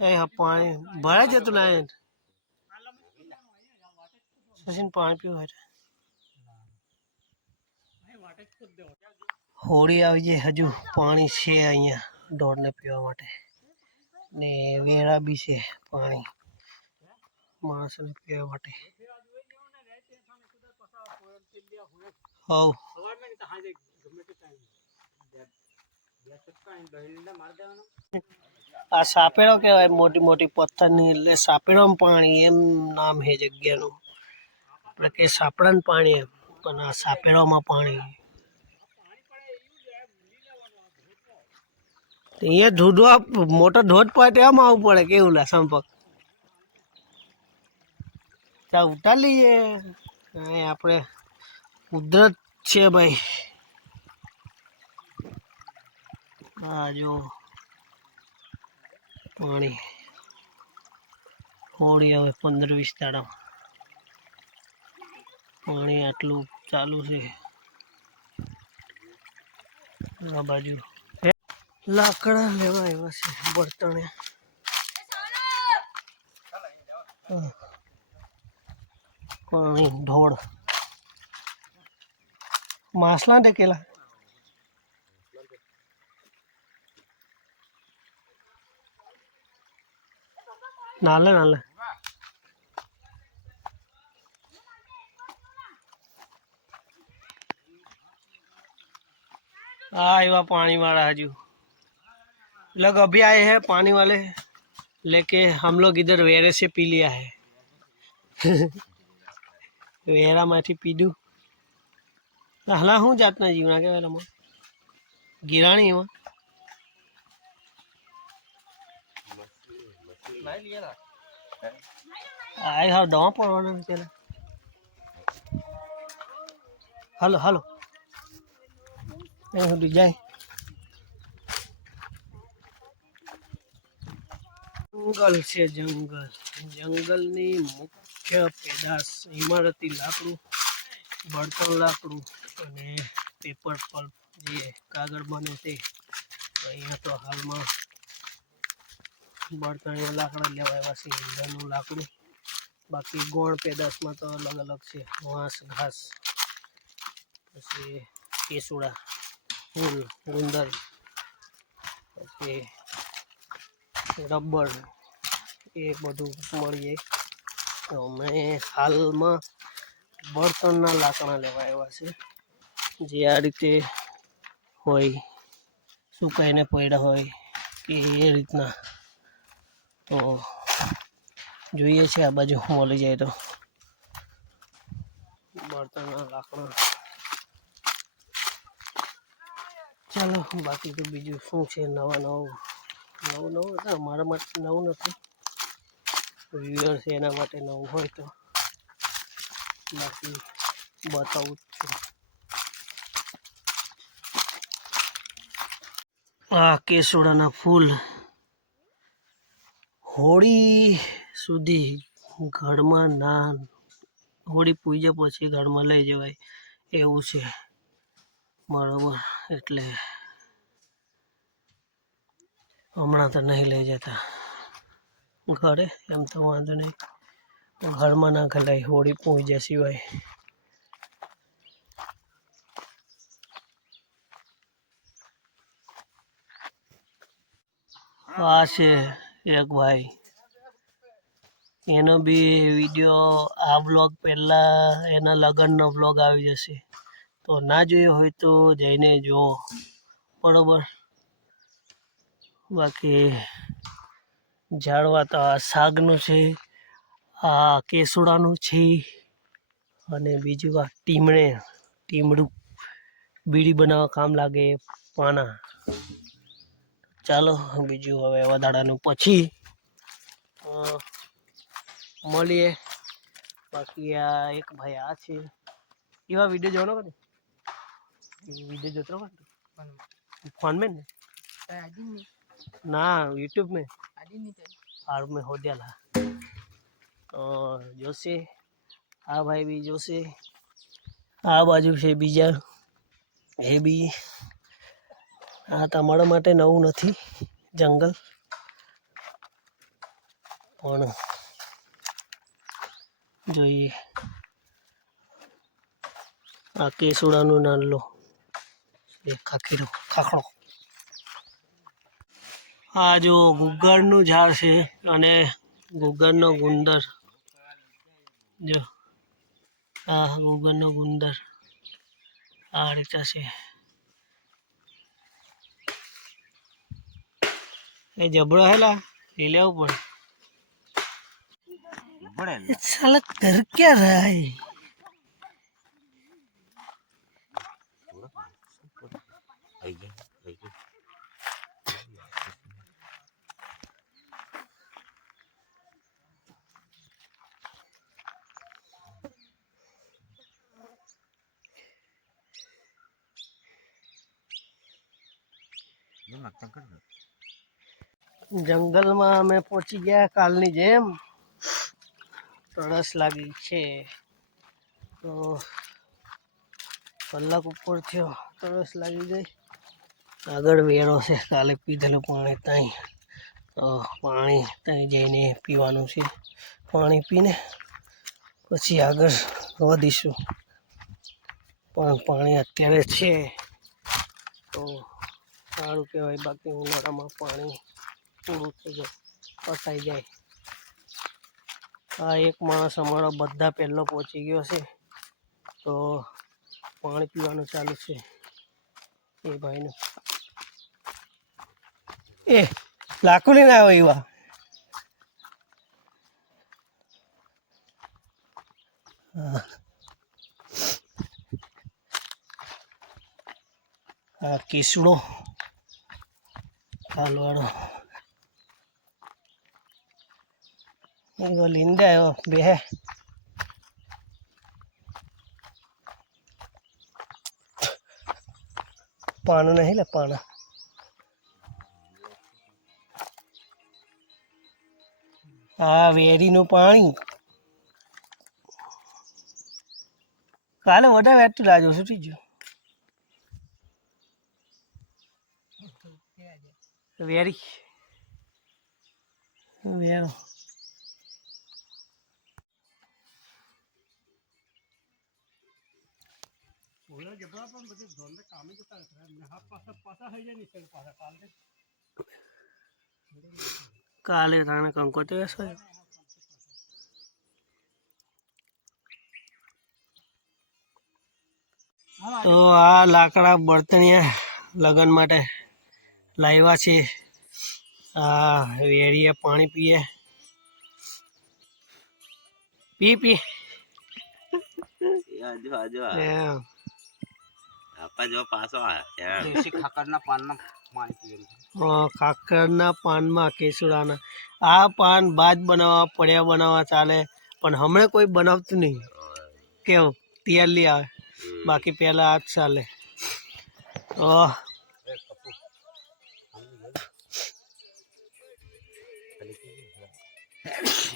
ए हाँ पानी भरा जे तू लाइन सचिन पानी पीओ है होड़ी આવી છે હજુ પાણી છે અહીંયા ઢોરને પીવા માટે ને વેરા બી છે પાણી માણસને પીવા માટે હવ આ સાપેડો કહેવાય મોટી મોટી પથ્થરની એટલે સાપેડોમાં પાણી એમ નામ હે જગ્યાનું આપણે કે સાપડાનું પાણી એમ પણ આ સાપેડોમાં પાણી અહીંયા ધોધવા મોટો ધોધ પડે એમ આવવું પડે કેવું લા સંપર્ક ત્યાં ઉતાર લઈએ આપણે કુદરત છે ભાઈ આ જો પાણી હોળી હવે 15-20 દાડા પાણી આટલું ચાલુ છે આ બાજુ લાકડા લેવા આવ્યા છે બળતણે પાણી ઢોળ માસલા ટેકેલા નાલે નાલે आया पानी वाला हजू लोग अभी आए हैं पानी वाले लेके हम लोग इधर वेरे से पी लिया है वेरा माथी पीडू हला हूँ जातना जीवना के वेला गिराणी में आए हाँ डॉ पड़वाना पेला हलो हलो जाए जंगल से जंगल जंगल नी मुख्य पेदाश इमारती लाकड़ू बर्तन लाकड़ू अने पेपर पल्प जे कागळ बने ते अहींया तो हाल में बर्तन लाकड़ा लेवाया छे ईंधणनुं लाकड़ू बाकी गोण पेदाश में तो अलग अलग है घास घास पछी केसुड़ा फूल गुंदर पछी रबर ये बधु मळी जाय तो अमे हाल में बर्तनना लाकड़ा लेवा आव्या छे जे आ रीते होय सुकाईने पड्या होय के ए रीतना तो જોઈએ છે આ બાજુ મળી જાય તો બર્તનના લાકડા ચાલો બાકી તો બીજું શું છે નવા નવું નવું નવું એટલે અમારા માટે નવું નથી વ્યુઅર છે એના માટે નવું હોય તો બાકી બતાવું જ છું આ કેસુડાના ફૂલ होड़ी सुधी घर में ना होड़ी पूजा पछी घर में लई जवाय एवुं छे बराबर एटले हमणां तो नहीं लई जता घरे एम तो वांधो नहीं घर में ना खलाय होड़ी पूजा सिवाय आ छे एक भाई एनो भी वीडियो आ व्लॉग पहला एना लगननो व्लॉग आवी जशे तो ना जोयो होय तो जईने जो बरोबर बाकी झाड़वा तो आ सागनु छे आ केसुडानु छे अने बीजू आ टीमणे टीमड़ू बीड़ी बनावा काम लागे पाना चालो बीजू हवे वधारानु पछी મળીએ બાકી આ એક ભાઈ આ છે એવા વિડિયો જોવાનો કે વિડિયો જોતો રહો फोन में ना यूट्यूब में और में हो दिया और जोसे आ भाई भी जोसे आ बाजू से बीजा ए बी आ तमारा माटे नवुं नथी जंगल પણ જોઈએ આ કેસુડાનું નાનલો એક ખાખરો આ જો ગુગ્ગળનું ઝાડ છે અને ગુગ્ગળનો ગુંદર જો આ ગુગ્ગળનો ગુંદર આ રીતે છે એ જબડો હેલા એ લેવું પડે साला कर क्या रहा है जंगल में अमे पहुंची गया कालनी जेम तरस लागी छे तो कलाक ऊपर थयो तरस लागी गई आगळ वेरो छे काले पीधेलुं पाणी ताई तो पाणी ताई जईने पीवानुं छे पाणी पीने पछी आगळ वधीशुं पण पाणी अत्यारे छे तो सारूं कहेवाय बाकी उनाळामां पाणी पूरुं थई जाय पताई जाय आ एक माणस अमारो बधा पहेलो पहोंची गयो छे तो पाणी पीवानुं चालू छे ए भाईनुं ए लाकू लईने आव्यो एवा आ केसुडो खालवाड़ो लींदे आयो बेहे पान नहीं ले पान आ वेरी नु पाणी काले वडा वेटू लाजो छूटी गयो वेरी वेरो काले राणे कंकोटे तो आ लाकड़ा बर्तनिया लगन माटे लाव्या छे आ वेरिया पानी पीए पी पी आजो आजो आपा जो पासो आ देसी खाकरना पानना पानी पीए खाकरना पानमा केसुडाना आ पान बाज बनावा पड़िया बनावा चाले पण हमणे कोई बनावतुं नहीं केव तैयार ली आवे बाकी पहला आज चाले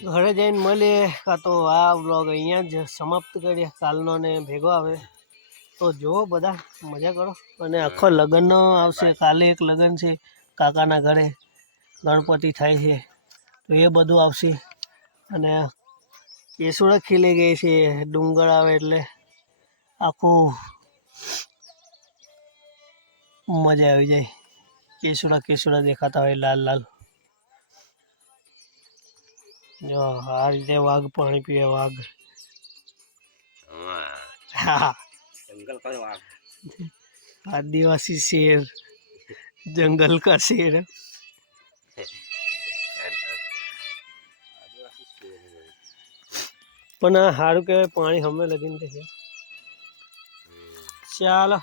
घरे जईने मळीए का तो आ व्लॉग अहींया ज समाप्त करीए कालनो ने भेगो आवे तो जो बधा मजा करो अने आखो लगननो आवशे काले एक लगन छे काकाना घरे गणपति थाय छे तो ए बधुं आवशे अने केसुड़ा खीली गई छे डूंगर आवे एटले आखुं मजा आवी जाय केसुड़ा केसुड़ा देखाता होय लाल लाल जो आ रीते वाघ पानी पीए वाघ जंगल का वाघ आदिवासी शेर जंगल का शेर पण हारू के पानी हमें लगीन थे चालो